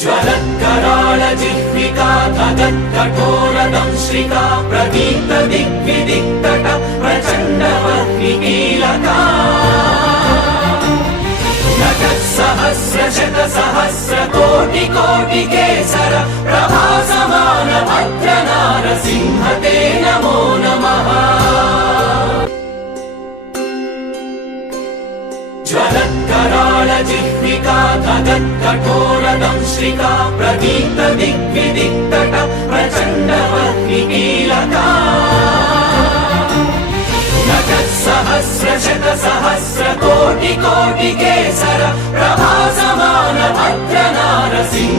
ज्वलत्कराळ जिह्विका धगत्कठोरदंश्रिका प्रदीप्त दिग्विदिक्तट प्रचण्डवह्निकीलका सहस्रशतसहस्रकोटिकोटिकेसर प्रभासमान भद्रनारसिंह ते नमो नमः। ज्वलत्कराळ जिह्विका धगत्कठोरदंश्रिका प्रदीप्त दिग्विदिक्तट प्रचण्डवह्निकीलका सहस्रशतसहस्रकोटिकोटिकेसर प्रभासमान भद्रनारसिंह